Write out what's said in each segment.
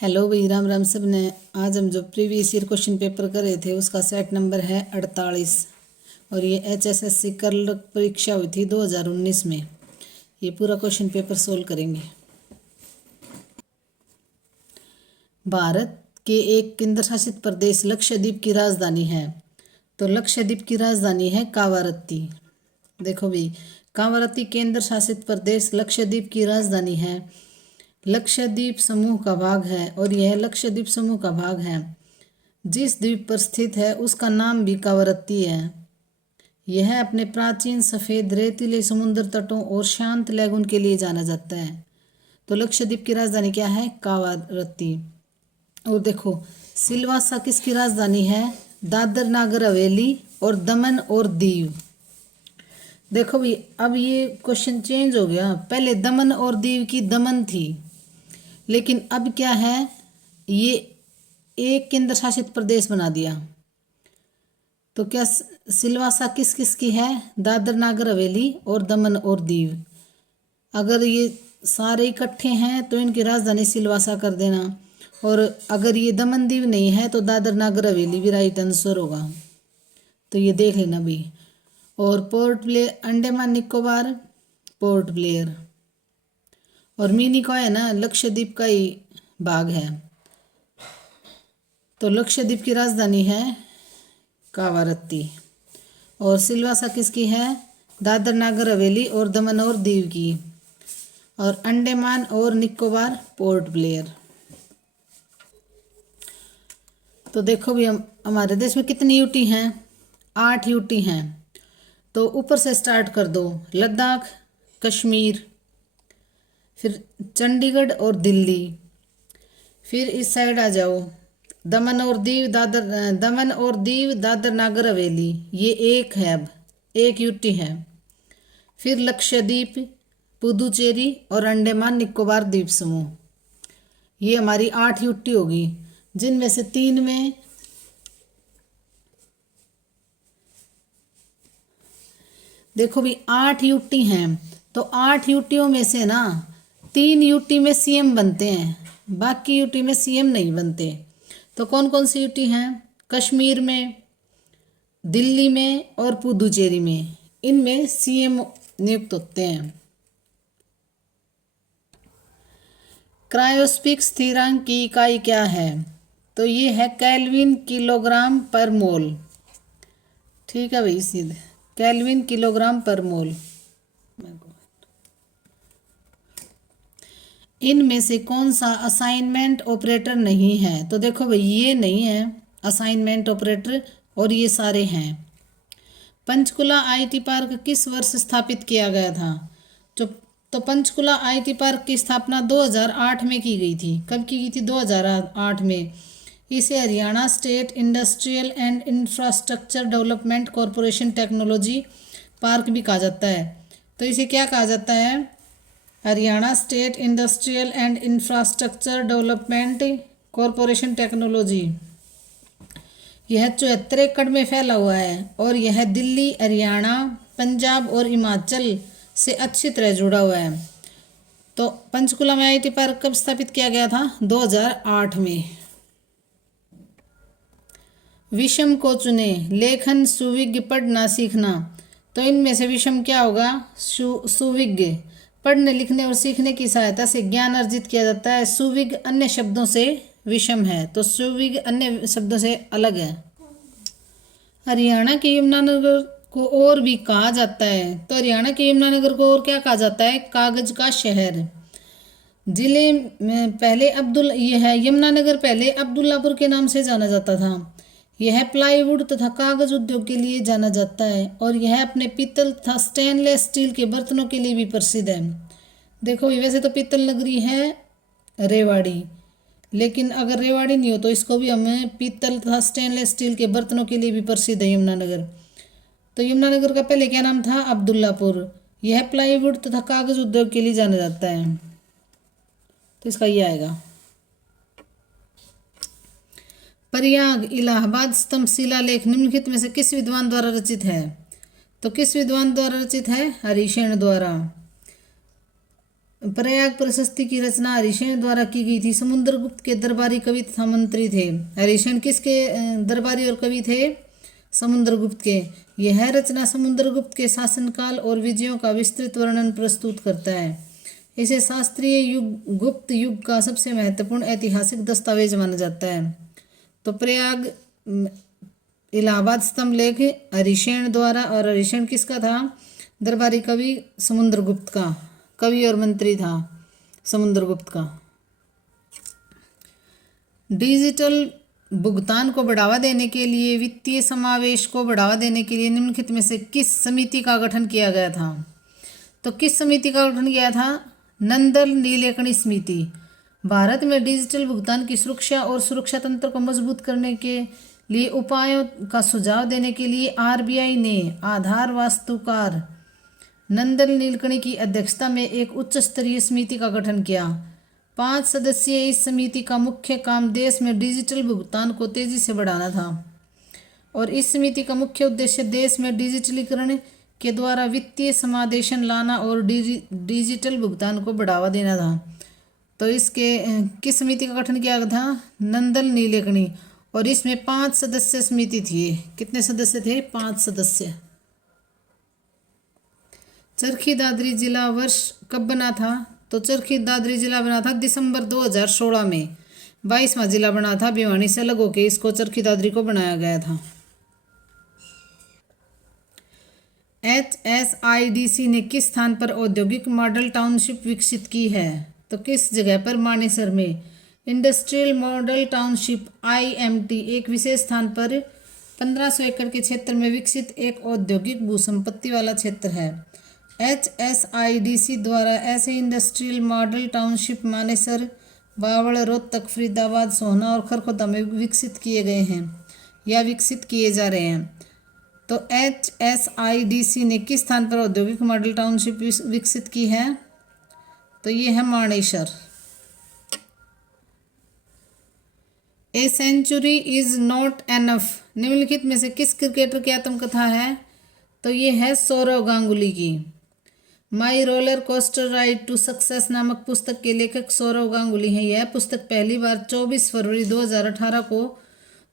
Hello भाई, राम राम सब ने। आज हम जो प्रीवियस ईयर क्वेश्चन पेपर कर रहे थे उसका सेट नंबर है 48 और ये HSSC क्लर्क परीक्षा हुई थी 2019 में। ये पूरा क्वेश्चन पेपर सोल्व करेंगे। भारत के एक केंद्र शासित प्रदेश लक्षद्वीप की राजधानी है। तो लक्षद्वीप की राजधानी है कावारत्ती। देखो भाई, कावारत्ती केंद्र शासित प्रदेश लक्षद्वीप की राजधानी है। लक्षद्वीप समूह का भाग है और यह लक्षद्वीप समूह का भाग है। जिस द्वीप पर स्थित है उसका नाम भी कावारत्ती है। यह अपने प्राचीन सफ़ेद रेतीले समुद्र तटों और शांत लैगून के लिए जाना जाता है। तो लक्षद्वीप की राजधानी क्या है? कावारत्ती। और देखो, सिलवासा किसकी राजधानी है? दादर नागर हवेली और दमन और दीव। देखो भाई, अब ये क्वेश्चन चेंज हो गया। पहले दमन और दीव की दमन थी, लेकिन अब क्या है, ये एक केंद्र शासित प्रदेश बना दिया। तो क्या सिलवासा किस किस की है? दादर नागर हवेली और दमन और दीव। अगर ये सारे इकट्ठे हैं तो इनकी राजधानी सिलवासा कर देना, और अगर ये दमन दीव नहीं है तो दादर नागर हवेली भी राइट आंसर होगा। तो ये देख लेना भी। और port Blair, Andaman Nicobar port Blair, और मिनी का है ना, लक्षद्वीप का ही भाग है। तो लक्षद्वीप की राजधानी है कावारत्ती। और सिलवासा किसकी है? दादर नागर हवेली और दमन और दीव की। और अंडमान और निकोबार पोर्ट ब्लेयर। तो देखो भी, हम हमारे देश में कितनी यूटी हैं? 8 यूटी हैं। तो ऊपर से स्टार्ट कर दो। लद्दाख, कश्मीर, फिर चंडीगढ़ और दिल्ली, फिर इस साइड आ जाओ, दमन और दीव दादर नागर हवेली, ये एक है, अब एक यूटी है। फिर लक्षद्वीप, पुदुचेरी और अंडमान निकोबार द्वीप समूह, ये हमारी 8 यूटी होगी, जिनमें से 3 में देखो भी 8 यूटी हैं। तो 8 यूटियों में से ना 3 यूटी में सीएम बनते हैं, बाकी यूटी में सीएम नहीं बनते। तो कौन कौन सी यूटी हैं? कश्मीर में, दिल्ली में और पुदुचेरी में, इनमें सीएम नियुक्त होते हैं। क्रायोस्फिक स्थिरांक की इकाई क्या है? तो ये है केल्विन किलोग्राम पर मोल। ठीक है भाई, सीधे केल्विन किलोग्राम पर मोल। इनमें से कौन सा असाइनमेंट ऑपरेटर नहीं है? तो देखो भाई, ये नहीं है असाइनमेंट ऑपरेटर, और ये सारे हैं। पंचकुला आईटी पार्क किस वर्ष स्थापित किया गया था? तो पंचकुला आईटी पार्क की स्थापना 2008 में की गई थी। कब की गई थी? 2008 में। इसे Haryana state industrial and infrastructure development corporation technology park भी कहा जाता है। तो इसे क्या कहा जाता है? Haryana state industrial and infrastructure development corporation technology. यह 74 एकड़ में फैला हुआ है और यह दिल्ली, हरियाणा, पंजाब और हिमाचल से अच्छी तरह जुड़ा हुआ है। तो पंचकुला में आईटी पार्क कब स्थापित किया गया था? 2008 में। विषम को चुने। लेखन, सुविज्ञ, पढ़ना, सीखना। तो इनमें से विषम क्या होगा? सुविज्ञ। पढ़ने, लिखने और सीखने की सहायता से ज्ञान अर्जित किया जाता है। सुविज्ञ अन्य शब्दों से विषम है, तो सुविज्ञ अन्य शब्दों से अलग है। हरियाणा के यमुनानगर को और भी कहा जाता है। तो हरियाणा के यमुनानगर को और क्या कहा जाता है? कागज का शहर। जिले में पहले यह है यमुनानगर पहले अब्दुल्लापुर के नाम से जाना जाता था। यह प्लाईवुड तथा कागज उद्योग के लिए जाना जाता है और यह अपने पीतल तथा स्टेनलेस स्टील के बर्तनों के लिए भी प्रसिद्ध है। देखो, वैसे तो पीतल नगरी है रेवाड़ी, लेकिन अगर रेवाड़ी नहीं हो तो इसको भी हमें पीतल तथा स्टेनलेस स्टील के बर्तनों के लिए भी प्रसिद्ध है यमुनानगर। तो यमुनानगर का पहले क्या नाम था? अब्दुल्लापुर। यह प्लाईवुड तथा कागज उद्योग के लिए जाना जाता है। तो इसका ये आएगा। प्रयाग इलाहाबाद स्तंभ शिलालेख निम्नलिखित में से किस विद्वान द्वारा रचित है? तो किस विद्वान द्वारा रचित है? हरिशेन द्वारा। प्रयाग प्रशस्ति की रचना हरिशेन द्वारा की गई थी। समुद्रगुप्त के दरबारी कवि तथा मंत्री थे। हरिशेन किसके दरबारी और कवि थे? समुद्रगुप्त के। यह रचना समुद्रगुप्त के शासनकाल और विजयों का विस्तृत वर्णन प्रस्तुत करता है। इसे शास्त्रीय युग, गुप्त युग का सबसे महत्वपूर्ण ऐतिहासिक दस्तावेज माना जाता है। तो प्रयाग इलाहाबाद स्तंभ लेख हरिशेन द्वारा, और हरिशेन किसका था? दरबारी कवि समुद्रगुप्त का, कवि और मंत्री था समुद्रगुप्त का। डिजिटल भुगतान को बढ़ावा देने के लिए, वित्तीय समावेश को बढ़ावा देने के लिए निम्नलिखित में से किस समिति का गठन किया गया था? तो किस समिति का गठन किया था? नंदल नीलेकणी समिति। भारत में डिजिटल भुगतान की सुरक्षा और सुरक्षा तंत्र को मजबूत करने के लिए उपायों का सुझाव देने के लिए आरबीआई ने आधार वास्तुकार नंदल नीलकणी की अध्यक्षता में एक उच्च स्तरीय समिति का गठन किया। 5 सदस्यीय इस समिति का मुख्य काम देश में डिजिटल भुगतान को तेजी से बढ़ाना था, और इस समिति का मुख्य उद्देश्य देश में डिजिटलीकरण के द्वारा वित्तीय समावेशन लाना और डिजिटल भुगतान को बढ़ावा देना था। तो इसके किस समिति का गठन किया था? नंदल नीलेकणी। और इसमें 5 सदस्य समिति थी। कितने सदस्य थे? 5 सदस्य। चरखी दादरी जिला वर्ष कब बना था? तो चरखी दादरी जिला बना था दिसंबर 2016 में। 22वां जिला बना था। भिवानी से अलग होकर इसको चरखी दादरी को बनाया गया था। HSIDC ने किस स्थान पर औद्योगिक मॉडल टाउनशिप विकसित की है? तो किस जगह पर? मानेसर में। इंडस्ट्रियल मॉडल टाउनशिप IMT एक विशेष स्थान पर 1500 एकड़ के क्षेत्र में विकसित एक औद्योगिक भूसंपत्ति वाला क्षेत्र है। HSIDC द्वारा ऐसे industrial model township Manesar, Bawal, Rohtak, Faridabad, Sohna और खरखोदा में विकसित किए गए हैं या विकसित किए जा रहे हैं। तो HSIDC ने किस स्थान पर औद्योगिक मॉडल टाउनशिप विकसित की है? तो ये है Manesar. A century is not enough निम्नलिखित में से किस क्रिकेटर की आत्मकथा है? तो ये है सौरव गांगुली की। My roller coaster ride to success नामक पुस्तक के लेखक सौरव गांगुली हैं। यह पुस्तक पहली बार 24 फरवरी 2018 को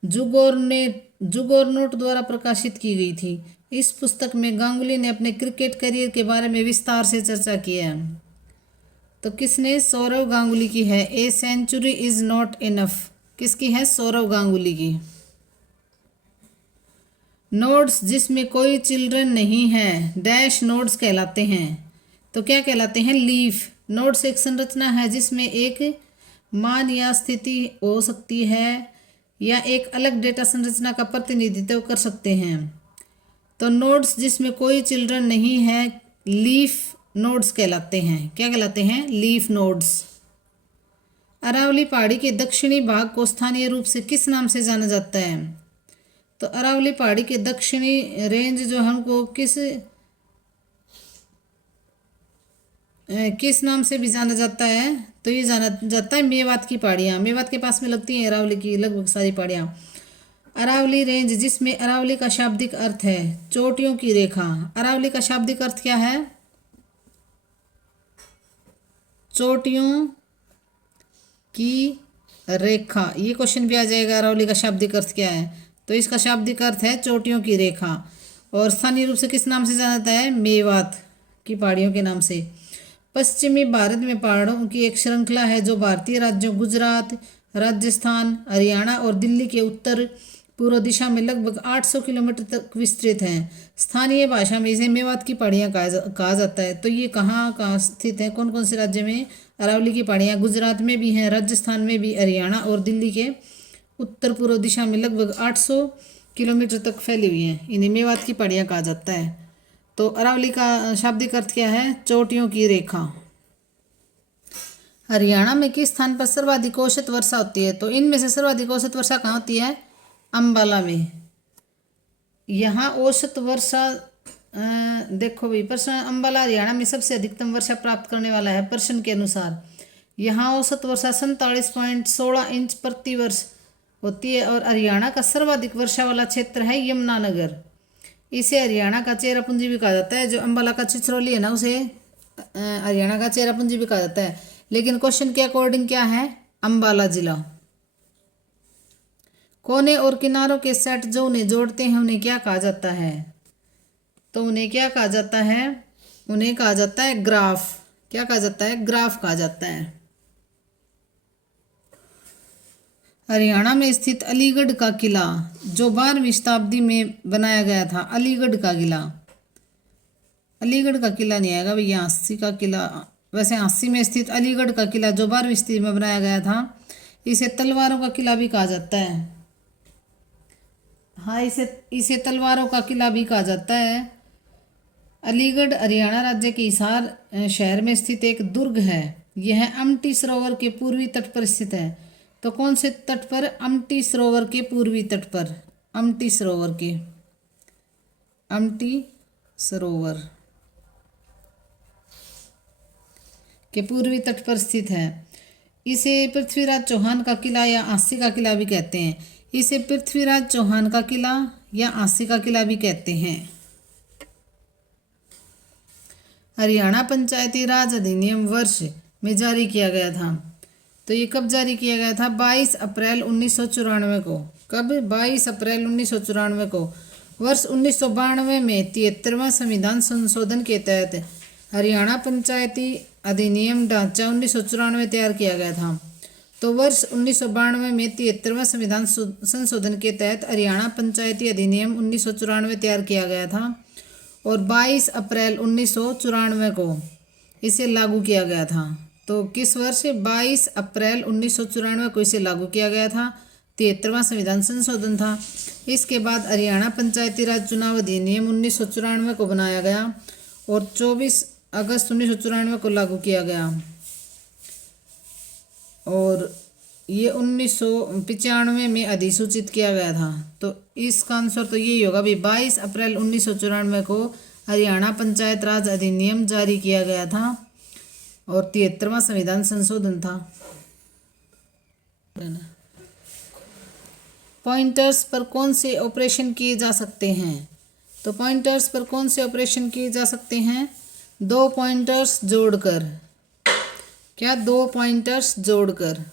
जुगोर्नोट द्वारा प्रकाशित की गई थी। इस पुस्तक में गांगुली ने अपने क्रिकेट करियर के बारे में विस्तार से चर्चा की है। तो किसने? सौरव गांगुली की है। A century is not enough किसकी है? सौरव गांगुली की। नोड्स जिसमें कोई चिल्ड्रन नहीं है डैश नोड्स कहलाते हैं। तो क्या कहलाते हैं? लीफ। नोड्स एक संरचना है जिसमें एक मान या स्थिति हो सकती है या एक अलग डेटा संरचना का प्रतिनिधित्व कर सकते हैं। तो नोड्स जिसमें कोई चिल्ड्रन नहीं है लीफ नोड्स कहलाते हैं। क्या कहलाते हैं? Leaf nodes. अरावली पहाड़ी के दक्षिणी भाग को स्थानीय रूप से किस नाम से जाना जाता है? तो अरावली पहाड़ी के दक्षिणी रेंज जो हमको किस नाम से भी जाना जाता है? तो ये जाना जाता है मेवात की पहाड़ियाँ। मेवात के पास में लगती हैं अरावली की लगभग सारी पहाड़ियाँ। अरावली रेंज जिसमें अरावली का शाब्दिक अर्थ है चोटियों की रेखा। अरावली का शाब्दिक अर्थ क्या है? चोटियों की रेखा। ये क्वेश्चन भी आ जाएगा अरावली का शाब्दिक अर्थ क्या है? तो इसका शाब्दिक अर्थ है चोटियों की रेखा। और स्थानीय रूप से किस नाम से जाना जाता है? मेवात की पहाड़ियों के नाम से। पश्चिमी भारत में पहाड़ों की एक श्रृंखला है जो भारतीय राज्यों गुजरात, राजस्थान, हरियाणा और दिल्ली के उत्तर पूर्व दिशा में लगभग 800 किलोमीटर तक विस्तृत है। स्थानीय भाषा में इसे मेवात की पहाड़ियाँ कहा जाता है। तो ये कहाँ स्थित है? कौन कौन से राज्य में अरावली की पहाड़ियाँ? गुजरात में भी हैं, राजस्थान में भी, हरियाणा और दिल्ली के उत्तर पूर्व दिशा में लगभग 800 किलोमीटर तक फैली हुई हैं। इन्हें मेवात की पहाड़ियाँ कहा जाता है। तो अरावली का शाब्दिक अर्थ क्या है? चोटियों की रेखा। हरियाणा में किस स्थान पर सर्वाधिक औसत वर्षा होती है? तो इनमें से सर्वाधिक औसत वर्षा कहाँ होती है? अंबाला में। यहाँ औसत वर्षा देखो भाई, पर्सन अंबाला हरियाणा में सबसे अधिकतम वर्षा प्राप्त करने वाला है पर्सन के अनुसार। यहाँ औसत वर्षा 47.16 इंच प्रति वर्ष होती है। और हरियाणा का सर्वाधिक वर्षा वाला क्षेत्र है यमुनानगर। इसे हरियाणा का चेरापूंजी भी कहा जाता है। जो अंबाला का चिचरौली है ना, उसे हरियाणा का चेरापूंजी भी कहा जाता है, लेकिन क्वेश्चन के अकॉर्डिंग क्या है, अंबाला जिला। कोने और किनारों के सेट जो उन्हें जोड़ते हैं उन्हें क्या कहा जाता है, तो उन्हें क्या कहा जाता है, उन्हें कहा जाता है ग्राफ। क्या कहा जाता है, ग्राफ कहा जाता है। हरियाणा में स्थित अलीगढ़ का किला जो 12वीं शताब्दी में बनाया गया था, अलीगढ़ का किला, अलीगढ़ का किला नहीं आएगा भैया, 80 का किला, वैसे 80 में स्थित अलीगढ़ का किला जो 12वीं शताब्दी में बनाया गया था, इसे तलवारों का किला भी कहा जाता है। हाँ, इसे तलवारों का किला भी कहा जाता है। अलीगढ़ हरियाणा राज्य के हिसार शहर में स्थित एक दुर्ग है। यह अमटी सरोवर के पूर्वी तट पर स्थित है। तो कौन से तट पर, अमटी सरोवर के पूर्वी तट पर, अमटी सरोवर के, अमटी सरोवर के पूर्वी तट पर स्थित है। इसे पृथ्वीराज चौहान का किला या आसी का किला भी कहते हैं। इसे पृथ्वीराज चौहान का किला या आसी का किला भी कहते हैं। हरियाणा पंचायती राज अधिनियम वर्ष में जारी किया गया था। तो ये कब जारी किया गया था, 22 अप्रैल 1994 को। कब, 22 अप्रैल 1994 को। वर्ष 1992 में 73वां संविधान संशोधन के तहत हरियाणा पंचायती अधिनियम ढांचा 1994 तैयार किया गया था। तो वर्ष 1992 में 73वां संविधान संशोधन के तहत हरियाणा पंचायती अधिनियम 1994 तैयार किया गया था और 22 अप्रैल 1994 को इसे लागू किया गया था। तो किस वर्ष, 22 अप्रैल 1994 को इसे लागू किया गया था। 73वां संविधान संशोधन था। इसके बाद हरियाणा पंचायती राज चुनाव अधिनियम 1994 को बनाया गया और 24 अगस्त 1994 को लागू किया गया और ये 1995 में अधिसूचित किया गया था। तो इसका आंसर तो यही होगा भाई, 22 अप्रैल 1994 को हरियाणा पंचायत राज अधिनियम जारी किया गया था और 73वां संविधान संशोधन था। पॉइंटर्स पर कौन से ऑपरेशन किए जा सकते हैं, तो पॉइंटर्स पर कौन से ऑपरेशन किए जा सकते हैं, 2 पॉइंटर्स जोड़कर। क्या, 2 पॉइंटर्स जोड़कर।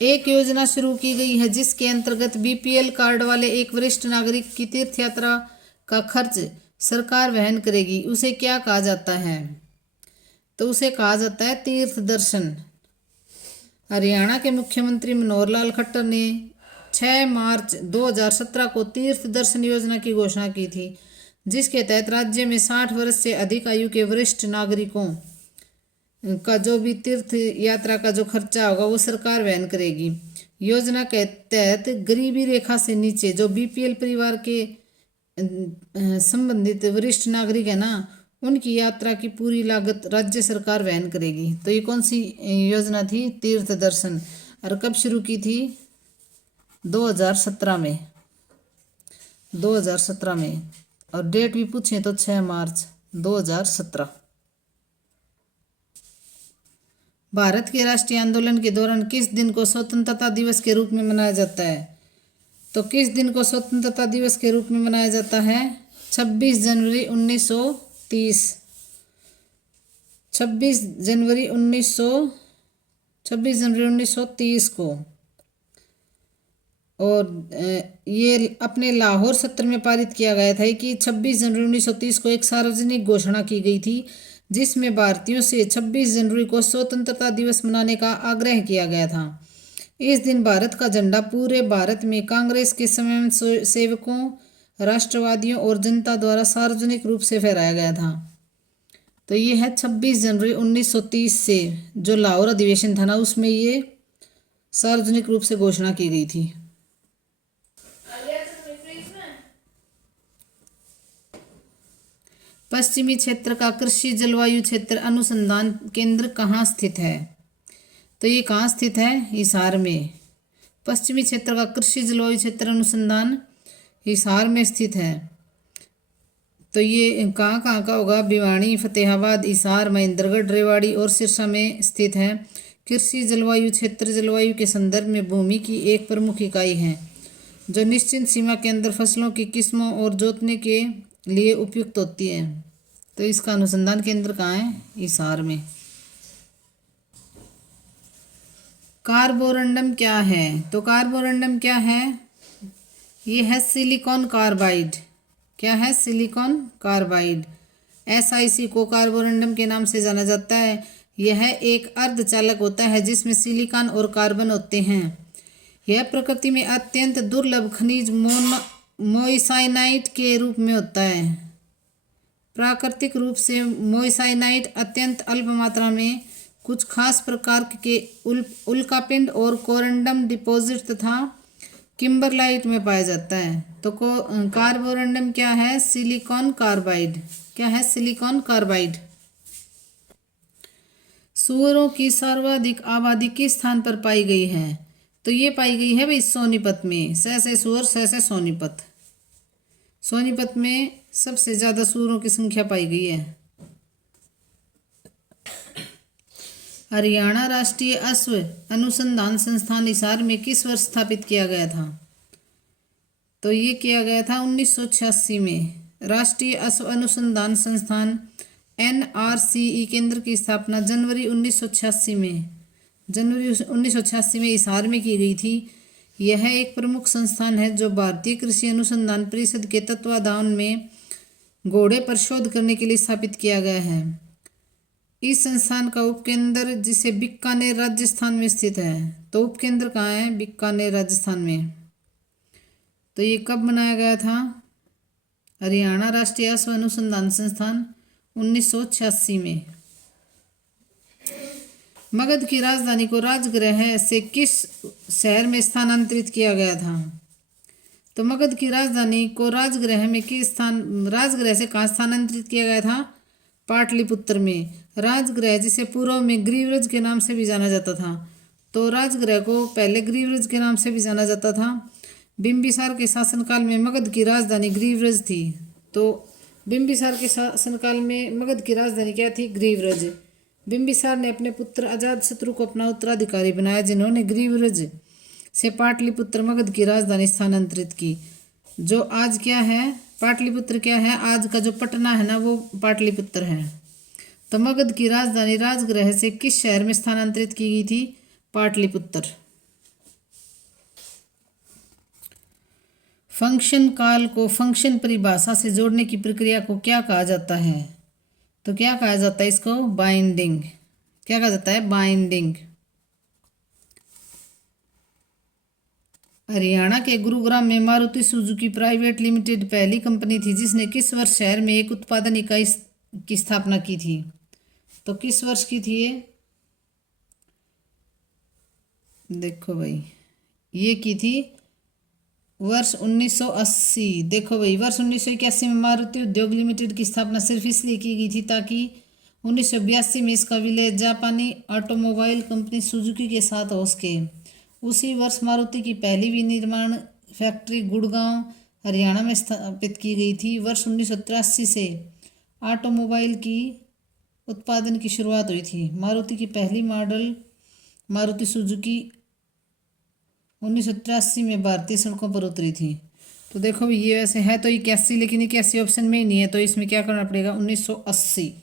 एक योजना शुरू की गई है जिसके अंतर्गत बीपीएल कार्ड वाले एक वरिष्ठ नागरिक की तीर्थ यात्रा का खर्च सरकार वहन करेगी, उसे क्या कहा जाता है, तो उसे कहा जाता है तीर्थ दर्शन। हरियाणा के मुख्यमंत्री मनोहर लाल खट्टर ने 6 मार्च 2017 को तीर्थ दर्शन योजना की घोषणा की थी, जिसके तहत राज्य में 60 वर्ष से अधिक आयु के वरिष्ठ नागरिकों का जो भी तीर्थ यात्रा का जो खर्चा होगा वो सरकार वहन करेगी। योजना के तहत गरीबी रेखा से नीचे जो बीपीएल परिवार के संबंधित वरिष्ठ नागरिक है ना, उनकी यात्रा की पूरी लागत राज्य सरकार वहन करेगी। तो ये कौन सी योजना थी, तीर्थ दर्शन। और कब शुरू की थी, 2017 में, 2017 में। और डेट भी पूछे तो 6 मार्च 2017। भारत के राष्ट्रीय आंदोलन के दौरान किस दिन को स्वतंत्रता दिवस के रूप में मनाया जाता है, तो किस दिन को स्वतंत्रता दिवस के रूप में मनाया जाता है, 26 जनवरी 1930। 26 जनवरी 1930 को। और ये अपने लाहौर सत्र में पारित किया गया था कि 26 जनवरी 1930 को एक सार्वजनिक घोषणा की गई थी जिसमें भारतीयों से 26 जनवरी को स्वतंत्रता दिवस मनाने का आग्रह किया गया था। इस दिन भारत का झंडा पूरे भारत में कांग्रेस के स्वयं सेवकों, राष्ट्रवादियों और जनता द्वारा सार्वजनिक रूप से फहराया गया था। तो ये है 26 जनवरी 1930 से जो लाहौर अधिवेशन था ना, उसमें ये सार्वजनिक रूप से घोषणा की गई थी। पश्चिमी क्षेत्र का कृषि जलवायु क्षेत्र अनुसंधान केंद्र कहाँ स्थित है, तो ये कहाँ स्थित है, हिसार में। पश्चिमी क्षेत्र का कृषि जलवायु क्षेत्र अनुसंधान हिसार में स्थित है। तो ये कहाँ कहाँ का होगा, भिवानी, फतेहाबाद, हिसार, महेंद्रगढ़, रेवाड़ी और सिरसा में स्थित है। कृषि जलवायु क्षेत्र जलवायु के संदर्भ में भूमि की एक प्रमुख इकाई है जो निश्चित सीमा के अंदर फसलों की किस्मों और जोतने के लिए उपयुक्त होती है। तो इसका अनुसंधान केंद्र कहाँ है? हिसार में। कार्बोरंडम क्या है? तो कार्बोरंडम क्या है? ये है सिलिकॉन कार्बाइड। क्या है? Silicon carbide. SiC को कार्बोरंडम के नाम से जाना जाता है। यह एक अर्धचालक होता है जिसमें सिलिकॉन और कार्बन होते हैं। यह प्रकृति में अत्यंत दुर्लभ खनिज मोइसाइनाइट के रूप में होता है। प्राकृतिक रूप से मोइसाइनाइट अत्यंत अल्प मात्रा में कुछ खास प्रकार के उल्कापिंड और कोरंडम डिपॉजिट तथा किम्बरलाइट में पाया जाता है। तो कार्बोरंडम क्या है? Silicon carbide. क्या है? Silicon carbide. सुअरों की सर्वाधिक आबादी किस स्थान पर पाई गई है? तो ये पाई गई है भाई सोनीपत में। से सुअर, से सोनीपत। सोनीपत में सबसे ज्यादा सुअरों की संख्या पाई गई है। हरियाणा राष्ट्रीय अश्व अनुसंधान संस्थान हिसार में किस वर्ष स्थापित किया गया था? तो ये किया गया था 1986 में। राष्ट्रीय अश्व अनुसंधान संस्थान NRCE केंद्र की स्थापना जनवरी 1986 में हिसार में की गई थी। यह एक प्रमुख संस्थान है जो भारतीय कृषि अनुसंधान परिषद के तत्वाधान में घोड़े पर शोध करने के लिए स्थापित किया गया है। इस संस्थान का उपकेंद्र जिसे बीकानेर राजस्थान में स्थित है। तो उपकेंद्र कहाँ है? बीकानेर राजस्थान में। तो ये कब बनाया गया था? हरियाणा राष्ट्रीय अश्व अनुसंधान संस्थान 1986 में। मगध की राजधानी को राजगृह से किस शहर में स्थानांतरित किया गया था? तो मगध की राजधानी को राजगृह से कहाँ स्थानांतरित किया गया था? पाटलिपुत्र में। राजगृह जिसे पूर्व में ग्रीवरज के नाम से भी जाना जाता था। तो राजगृह को पहले ग्रीवरज के नाम से भी जाना जाता था। बिंबिसार के शासनकाल में मगध की राजधानी ग्रीवरज थी। तो बिंबिसार के शासनकाल में मगध की राजधानी क्या थी? ग्रीवरज। बिंबिसार ने अपने पुत्र अजातशत्रु को अपना उत्तराधिकारी बनाया, जिन्होंने ग्रीवरज से पाटलिपुत्र मगध की राजधानी स्थानांतरित की। जो आज क्या है? पाटलिपुत्र क्या है? आज का जो पटना है ना, वो पाटलिपुत्र है। तो मगध की राजधानी राजगृह से किस शहर में स्थानांतरित की गई थी? पाटलिपुत्र। फंक्शन काल को फंक्शन परिभाषा से जोड़ने की प्रक्रिया को क्या कहा जाता है? तो क्या कहा जाता है इसको? बाइंडिंग। क्या कहा जाता है? बाइंडिंग। हरियाणा के गुरुग्राम में मारुति सुजुकी प्राइवेट लिमिटेड पहली कंपनी थी जिसने किस वर्ष शहर में एक उत्पादन इकाई की स्थापना की थी? तो किस वर्ष की थी ये? देखो भाई, ये की थी वर्ष 1980। देखो भाई, वर्ष 1981 में मारुति उद्योग लिमिटेड की स्थापना सिर्फ इसलिए की गई थी ताकि 1982 में इसका विलय जापानी ऑटोमोबाइल कंपनी सुजुकी के साथ हो सके। उसी वर्ष मारुति की पहली विनिर्माण फैक्ट्री गुड़गांव हरियाणा में स्थापित की गई थी। वर्ष 1983 से ऑटोमोबाइल की उत्पादन की शुरुआत हुई थी। मारुति की पहली मॉडल मारुति सुजुकी 1983 में भारतीय सड़कों पर उतरी थी। तो देखो ये वैसे है तो 81, लेकिन 81 ऑप्शन में ही नहीं है, तो इसमें क्या करना पड़ेगा? 1980।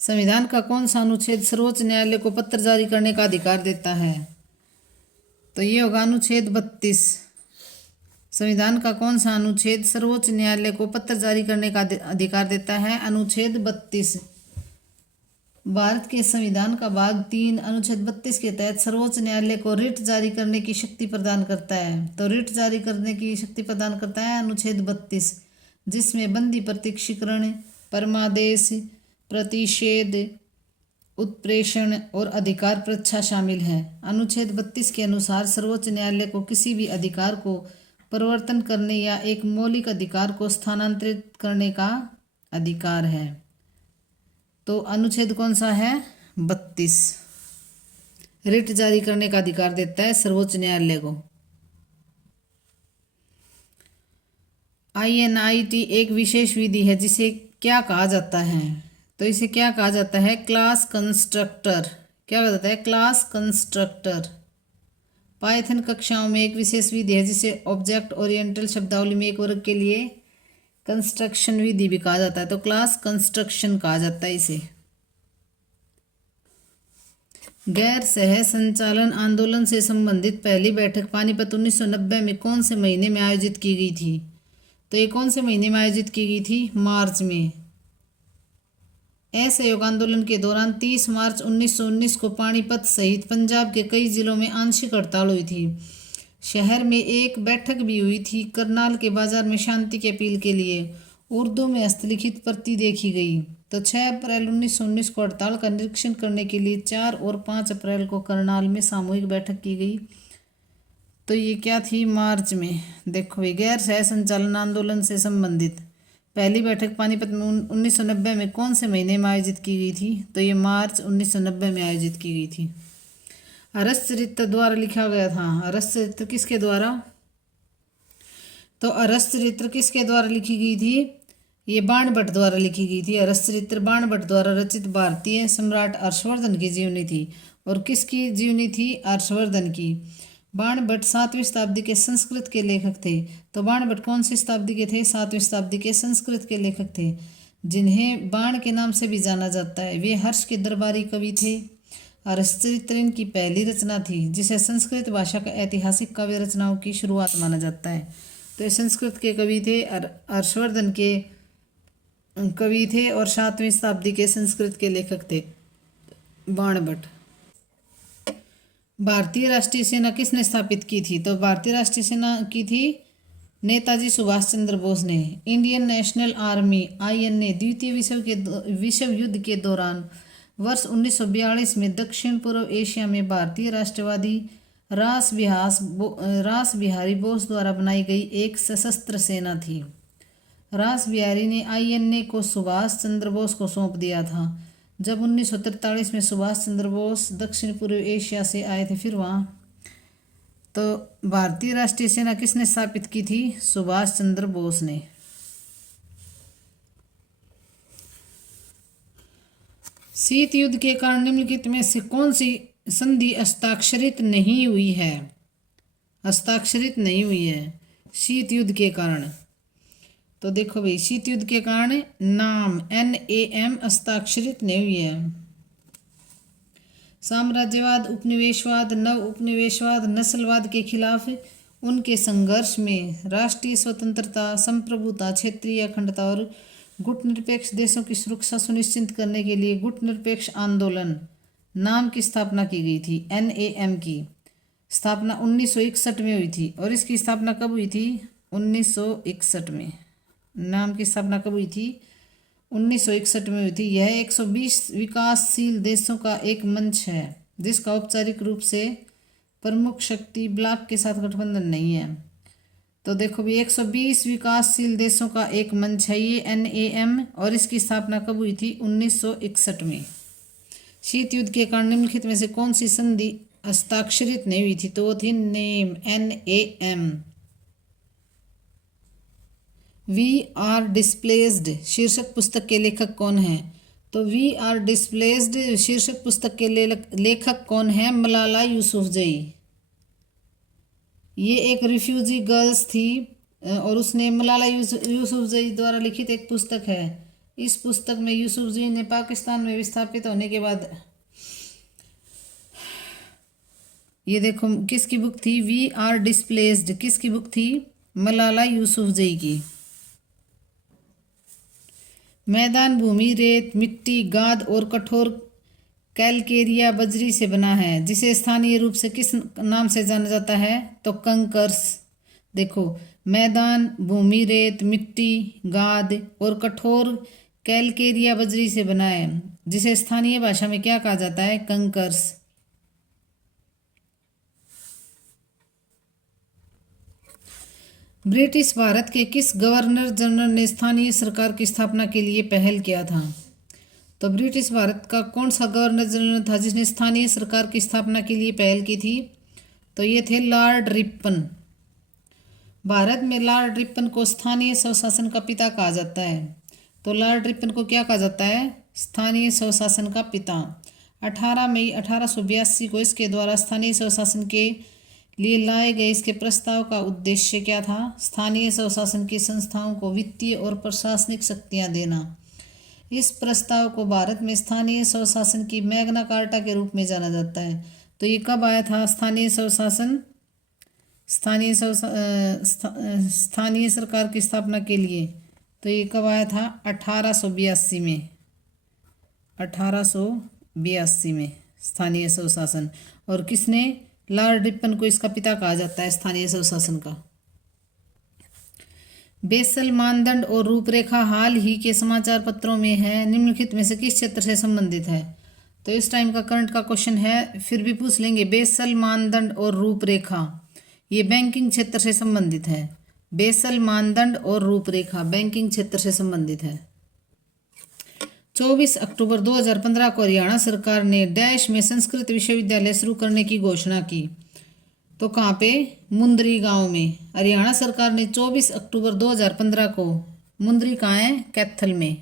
संविधान का कौन सा अनुच्छेद सर्वोच्च न्यायालय को पत्र जारी करने का अधिकार देता है? तो ये होगा अनुच्छेद 32। संविधान का कौन सा अनुच्छेद सर्वोच्च न्यायालय को पत्र जारी करने का अधिकार देता है? अनुच्छेद 32। भारत के संविधान का भाग 3 अनुच्छेद 32 के तहत सर्वोच्च न्यायालय को रिट जारी करने की शक्ति प्रदान करता है। तो रिट जारी करने की शक्ति प्रदान करता है अनुच्छेद 32, जिसमें बंदी प्रत्यक्षीकरण, परमादेश, प्रतिषेध, उत्प्रेषण और अधिकार परीक्षा शामिल है। अनुच्छेद 32 के अनुसार सर्वोच्च न्यायालय को किसी भी अधिकार को परिवर्तन करने या एक मौलिक अधिकार को स्थानांतरित करने का अधिकार है। तो अनुच्छेद कौन सा है? 32। रिट जारी करने का अधिकार देता है सर्वोच्च न्यायालय को। INIT एक विशेष विधि है जिसे क्या कहा जाता है? तो इसे क्या कहा जाता है? Class constructor. क्या कहा जाता है? Class constructor. पाइथन कक्षाओं में एक विशेष विधि है जिसे ऑब्जेक्ट ओरिएंटल शब्दावली में एक वर्ग के लिए कंस्ट्रक्शन विधि भी कहा जाता है, तो क्लास कंस्ट्रक्शन कहा जाता है इसे। गैर सह संचालन आंदोलन से संबंधित पहली बैठक पानीपत 1990 में कौन से महीने में आयोजित की गई थी? तो ये कौन से महीने में आयोजित की गई थी? मार्च में। असहयोग आंदोलन के दौरान 30 मार्च 1919 को पानीपत सहित पंजाब के कई जिलों में आंशिक हड़ताल हुई थी। शहर में एक बैठक भी हुई थी। करनाल के बाजार में शांति की अपील के लिए उर्दू में हस्तलिखित प्रति देखी गई। तो 6 अप्रैल 1919 को हड़ताल का निरीक्षण करने के लिए 4 और 5 अप्रैल को करनाल में सामूहिक बैठक की गई। तो ये क्या थी? मार्च में। देखो ये गैर सह संचालन आंदोलन से संबंधित पहली बैठक पानीपत में 1990 में कौन से महीने में आयोजित की गई थी? तो ये मार्च 1990 में आयोजित की गई थी। अरस चरित्र द्वारा लिखा गया था। अरस चरित्र किसके द्वारा? तो अरस चरित्र किसके द्वारा लिखी गई थी? ये बाणभट्ट द्वारा लिखी गई थी। अरस चरित्र बाणभट्ट द्वारा रचित भारतीय सम्राट हर्षवर्धन की जीवनी थी। और किसकी जीवनी थी? हर्षवर्धन की। बाणभट्ट 7वीं शताब्दी के संस्कृत के लेखक थे। तो बाणभट्ट कौन सी शताब्दी के थे? 7वीं शताब्दी के संस्कृत के लेखक थे, जिन्हें बाण के नाम से भी जाना जाता है। वे हर्ष के दरबारी कवि थे। हर्षचरित्र इनकी पहली रचना थी, जिसे संस्कृत भाषा का ऐतिहासिक काव्य रचनाओं की शुरुआत माना जाता है। तो ये संस्कृत के कवि थे, हर्षवर्धन के कवि थे और 7वीं शताब्दी के संस्कृत के लेखक थे बाणभट्ट। भारतीय राष्ट्रीय सेना किसने स्थापित की थी? तो भारतीय राष्ट्रीय सेना की थी नेताजी सुभाष चंद्र बोस ने। इंडियन नेशनल आर्मी INA द्वितीय विश्व युद्ध के दौरान वर्ष 1942 में दक्षिण पूर्व एशिया में भारतीय राष्ट्रवादी रास बिहारी बोस द्वारा बनाई गई एक सशस्त्र सेना थी। रास बिहारी ने INA को सुभाष चंद्र बोस को सौंप दिया था। जब 1943 में सुभाष चंद्र बोस दक्षिण पूर्व एशिया से आए थे, फिर वहाँ तो भारतीय राष्ट्रीय सेना किसने स्थापित की थी? सुभाष चंद्र बोस ने। शीत युद्ध के कारण निम्नलिखित में से कौन सी संधि हस्ताक्षरित नहीं हुई है? हस्ताक्षरित नहीं हुई है शीत युद्ध के कारण। तो देखो भाई, शीत युद्ध के कारण नाम NAM हस्ताक्षरित नहीं हुई है। साम्राज्यवाद, उपनिवेशवाद, नव उपनिवेशवाद, नस्लवाद के खिलाफ उनके संघर्ष में राष्ट्रीय स्वतंत्रता, संप्रभुता, क्षेत्रीय अखंडता और गुटनिरपेक्ष देशों की सुरक्षा सुनिश्चित करने के लिए गुटनिरपेक्ष आंदोलन नाम की स्थापना की गई थी। NAM की स्थापना 1961 में हुई थी। और इसकी स्थापना कब हुई थी? 1961 में। नाम की स्थापना कब हुई थी? 1961 में हुई थी। यह 120 विकासशील देशों का एक मंच है, जिसका औपचारिक रूप से प्रमुख शक्ति ब्लॉक के साथ गठबंधन नहीं है। तो देखो भी 120 विकासशील देशों का एक मंच है ये NAM। और इसकी स्थापना कब हुई थी? 1961 में। शीत युद्ध के कारण निम्नलिखित में से कौन सी संधि हस्ताक्षरित नहीं हुई थी? तो वो थी name NAM। We are displaced शीर्षक पुस्तक के लेखक कौन हैं? तो वी आर डिस्प्लेस्ड शीर्षक पुस्तक के लेखक कौन है? मलाला यूसुफजई। ये एक रिफ्यूजी गर्ल्स थी और उसने मलाला यूसुफजई द्वारा लिखित एक पुस्तक है। इस पुस्तक में यूसुफजई ने पाकिस्तान में विस्थापित होने के बाद, ये देखो किसकी बुक थी? वी आर डिस्प्लेस्ड किसकी बुक थी? मलाला यूसुफजई की। मैदान भूमि रेत, मिट्टी, गाद और कठोर कैलकेरिया बजरी से बना है, जिसे स्थानीय रूप से किस नाम से जाना जाता है? तो कंकर्स। देखो, मैदान भूमि रेत, मिट्टी, गाद और कठोर कैलकेरिया बजरी से बना है, जिसे स्थानीय भाषा में क्या कहा जाता है? कंकर्स। ब्रिटिश भारत के किस गवर्नर जनरल ने स्थानीय सरकार की स्थापना के लिए पहल किया था? तो ब्रिटिश भारत का कौन सा गवर्नर जनरल था जिसने स्थानीय सरकार की स्थापना के लिए पहल की थी? तो ये थे लॉर्ड रिपन। भारत में लॉर्ड रिपन को स्थानीय स्वशासन का पिता कहा जाता है। तो लॉर्ड रिपन को क्या कहा जाता है? स्थानीय स्वशासन का पिता। 18 मई 1882 को इसके द्वारा स्थानीय स्वशासन के लिए लाए गए इसके प्रस्ताव का उद्देश्य क्या था? स्थानीय स्वशासन की संस्थाओं को वित्तीय और प्रशासनिक शक्तियां देना। इस प्रस्ताव को भारत में स्थानीय स्वशासन की मैग्ना कार्टा के रूप में जाना जाता है। तो ये कब आया था स्थानीय स्वशासन? स्थानीय सरकार की स्थापना के लिए तो ये कब आया था? 1882 में। 1882 में स्थानीय स्वशासन। और किसने? लॉर्ड रिपन को इसका पिता कहा जाता है स्थानीय स्वशासन का। बेसल मानदंड और रूपरेखा हाल ही के समाचार पत्रों में है, निम्नलिखित में से किस क्षेत्र से संबंधित है? तो इस टाइम का करंट का क्वेश्चन है, फिर भी पूछ लेंगे। बेसल मानदंड और रूपरेखा ये बैंकिंग क्षेत्र से संबंधित है। बेसल मानदंड और रूपरेखा बैंकिंग क्षेत्र से संबंधित है। 24 अक्टूबर 2015 को हरियाणा सरकार ने डैश में संस्कृत विश्वविद्यालय शुरू करने की घोषणा की। तो कहाँ पे? मुंद्री गांव में। हरियाणा सरकार ने 24 अक्टूबर 2015 को, मुंद्री कहाँ है? कैथल में।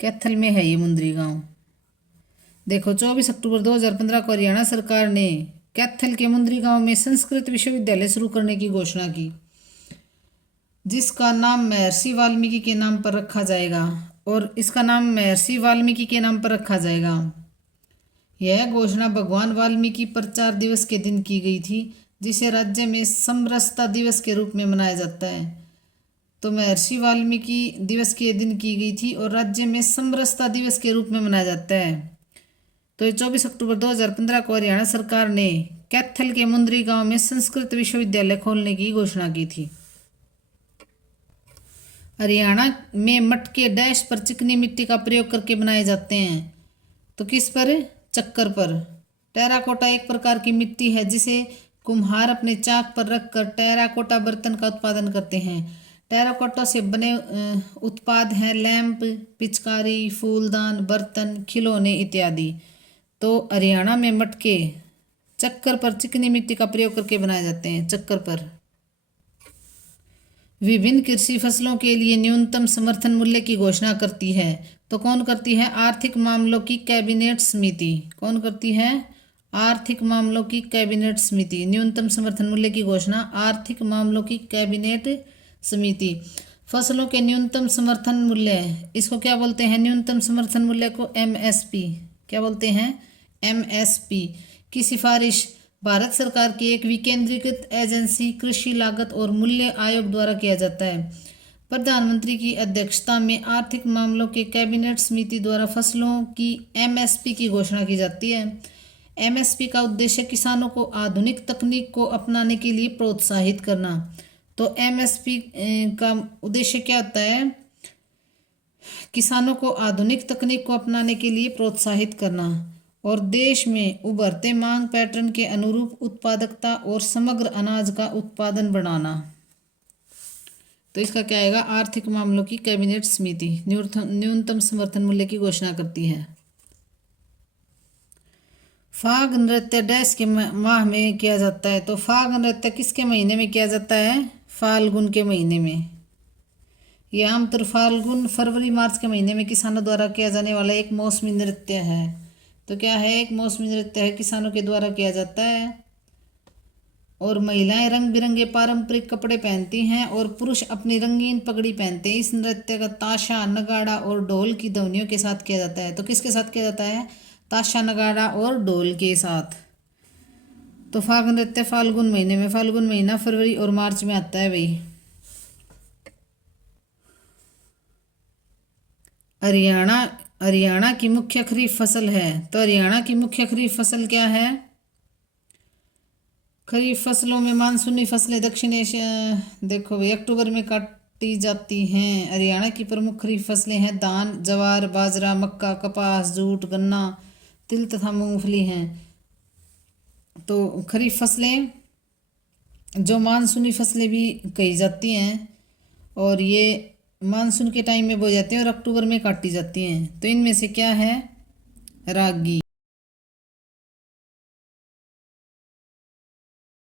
कैथल में है ये मुंद्री गांव। देखो 24 अक्टूबर 2015 को हरियाणा सरकार ने कैथल के मुंद्री गांव में संस्कृत विश्वविद्यालय शुरू करने की घोषणा की, जिसका नाम महर्षि वाल्मीकि के नाम पर रखा जाएगा। और इसका नाम महर्षि वाल्मीकि के नाम पर रखा जाएगा। यह घोषणा भगवान वाल्मीकि प्रचार दिवस के दिन की गई थी, जिसे राज्य में समरसता दिवस के रूप में मनाया जाता है। तो महर्षि वाल्मीकि दिवस के दिन की गई थी और राज्य में समरसता दिवस के रूप में मनाया जाता है। तो 24 अक्टूबर 2015 को हरियाणा सरकार ने कैथल के मुंद्री गांव में संस्कृत विश्वविद्यालय खोलने की घोषणा की थी। हरियाणा में मटके डैश पर चिकनी मिट्टी का प्रयोग करके बनाए जाते हैं। तो किस पर? चक्कर पर। टेराकोटा एक प्रकार की मिट्टी है जिसे कुम्हार अपने चाक पर रखकर टेराकोटा बर्तन का उत्पादन करते हैं। टेराकोटा से बने उत्पाद हैं लैंप, पिचकारी, फूलदान, बर्तन, खिलौने इत्यादि। तो हरियाणा में मटके चक्कर पर चिकनी मिट्टी का प्रयोग करके बनाए जाते हैं। चक्कर पर। विभिन्न कृषि फसलों के लिए न्यूनतम समर्थन मूल्य की घोषणा करती है। तो कौन करती है? आर्थिक मामलों की कैबिनेट समिति। कौन करती है? आर्थिक मामलों की कैबिनेट समिति। न्यूनतम समर्थन मूल्य की घोषणा आर्थिक मामलों की कैबिनेट समिति। फसलों के न्यूनतम समर्थन मूल्य, इसको क्या बोलते हैं? न्यूनतम समर्थन मूल्य को एमएसपी। क्या बोलते हैं? एमएसपी की सिफारिश भारत सरकार की एक विकेंद्रीकृत एजेंसी कृषि लागत और मूल्य आयोग द्वारा किया जाता है। प्रधानमंत्री की अध्यक्षता में आर्थिक मामलों के कैबिनेट समिति द्वारा फसलों की एमएसपी की घोषणा की जाती है। एमएसपी का उद्देश्य किसानों को आधुनिक तकनीक को अपनाने के लिए प्रोत्साहित करना। तो एमएसपी का उद्देश्य क्या होता है? किसानों को आधुनिक तकनीक को अपनाने के लिए प्रोत्साहित करना और देश में उभरते मांग पैटर्न के अनुरूप उत्पादकता और समग्र अनाज का उत्पादन बढ़ाना। तो इसका क्या आएगा? आर्थिक मामलों की कैबिनेट समिति न्यूनतम समर्थन मूल्य की घोषणा करती है। फाग नृत्य डैश के माह में किया जाता है। तो फाग नृत्य किसके महीने में किया जाता है? फाल्गुन के महीने में। यह आमतौर फाल्गुन, फरवरी, मार्च के महीने में किसानों द्वारा किया जाने वाला एक मौसमी नृत्य है। तो क्या है? एक मौसमी नृत्य है, किसानों के द्वारा किया जाता है। और महिलाएं रंग बिरंगे पारंपरिक कपड़े पहनती हैं और पुरुष अपनी रंगीन पगड़ी पहनते हैं। इस नृत्य का ताशा, नगाड़ा और ढोल की ध्वनियों के साथ किया जाता है। तो किसके साथ किया जाता है? ताशा, नगाड़ा और ढोल के साथ। तो फाग नृत्य फाल्गुन महीने में, फाल्गुन महीना फरवरी और मार्च में आता है भाई। हरियाणा की मुख्य खरीफ फसल है। तो हरियाणा की मुख्य खरीफ फसल क्या है? खरीफ फसलों में मानसूनी फसलें दक्षिण एशिया, देखो भाई, अक्टूबर में काटी जाती हैं। हरियाणा की प्रमुख खरीफ फसलें हैं धान, ज्वार, बाजरा, मक्का, कपास, जूट, गन्ना, तिल तथा मूंगफली हैं। तो खरीफ फसलें जो मानसूनी फसलें भी कही जाती हैं और ये मानसून के टाइम में बोई जाती हैं और अक्टूबर में काटी जाती हैं। तो इनमें से क्या है? रागी।